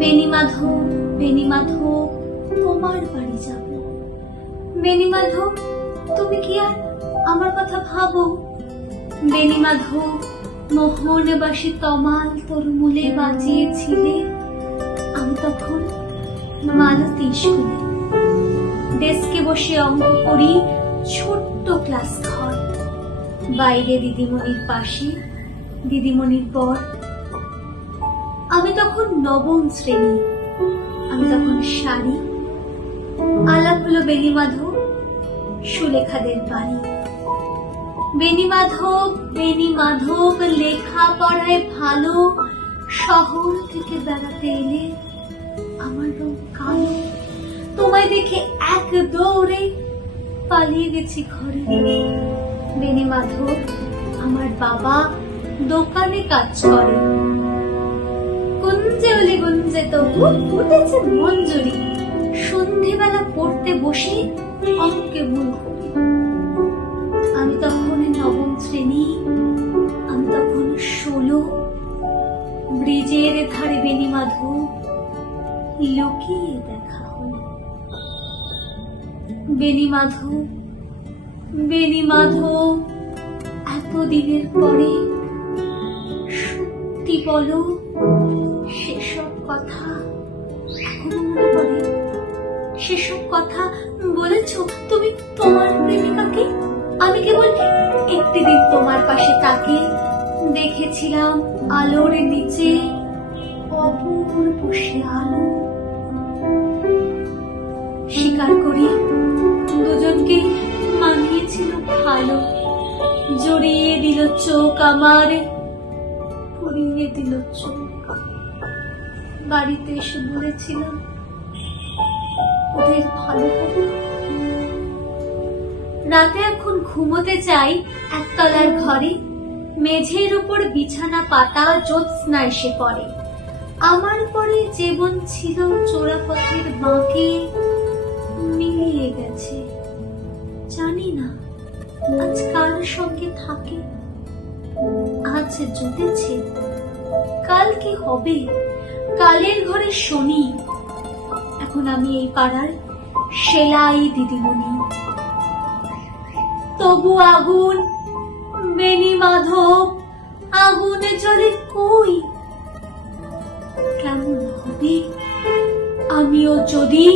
বেণীমাধব, বেণীমাধব, তোমার বাড়ি যাব। বেণীমাধব, তুমি কি আর আমার কথা ভাবো? বেণীমাধব, মোহনবাসী তমাল তোর মূলে বাজিয়েছিলে, আমি তখন মালতী স্কুলে ডেস্কে বসে অঙ্ক করি, ছোট্ট ক্লাস ঘর, বাইরে দিদিমণির পাশে দিদিমণির পর। আমি তখন নবম শ্রেণী, আমি তখন শাড়ি। আলাপ হলো বেণীমাধব, সুলেখাদের বাড়ি। বেণীমাধব, বেণীমাধব, লেখা পড়ায় ভালো, শহর থেকে বেড়াতে এলে আমার রং কালো, তোমায় দেখে এক দৌড়ে পালিয়ে গেছি ঘরে। বেণীমাধব, আমার বাবা দোকানে কাজ করে। গুঞ্জে ওলে গুঞ্জে তবু উঠেছে মঞ্জুরি, সন্ধেবেলা পড়তে বসে অঙ্কে ভুল করি। আমি তখন নবম শ্রেণী, আমি তখন 16। ব্রিজের ধারে বেণীমাধব, লুকিয়ে দেখা হলো। বেণীমাধব, বেণীমাধব, এতদিনের পরে সত্যি বলো, সেসব কথা এখনো মনে পড়ে? সেসব কথা বলেছ তুমি তোমার প্রেমিকাকে? আমি কেবল একটি দিন তোমার পাশে তাকে দেখেছিলাম আলোর নিচে, অপূর্ব সে আলো। স্বীকার করি, দুজনকে মানিয়েছিল ভালো, জড়িয়ে দিল চোখ আমার, পুড়িয়ে দিল চোখ। বাড়িতে এসে বলেছিলাম ওদের ভালো হবে। রাতে এখন ঘুমোতে চাই একতলার ঘরে, মেঝের উপর বিছানা পাতা, জ্যোৎস্না এসে পড়ে। আমার পরে জীবন ছিল চোরাপথের বাঁকে, মিলিয়ে গেছে। জানি না আজ কার সঙ্গে থাকে। আজ জুটেছে, কাল কি হবে? কালের ঘরে শনি। এখন আমি এই পাড়ার সেলাই দিদিমণি। তবু আগুন, বেণীমাধব, আগুনে জ্বলে কই? কেমন হবে আমিও যদি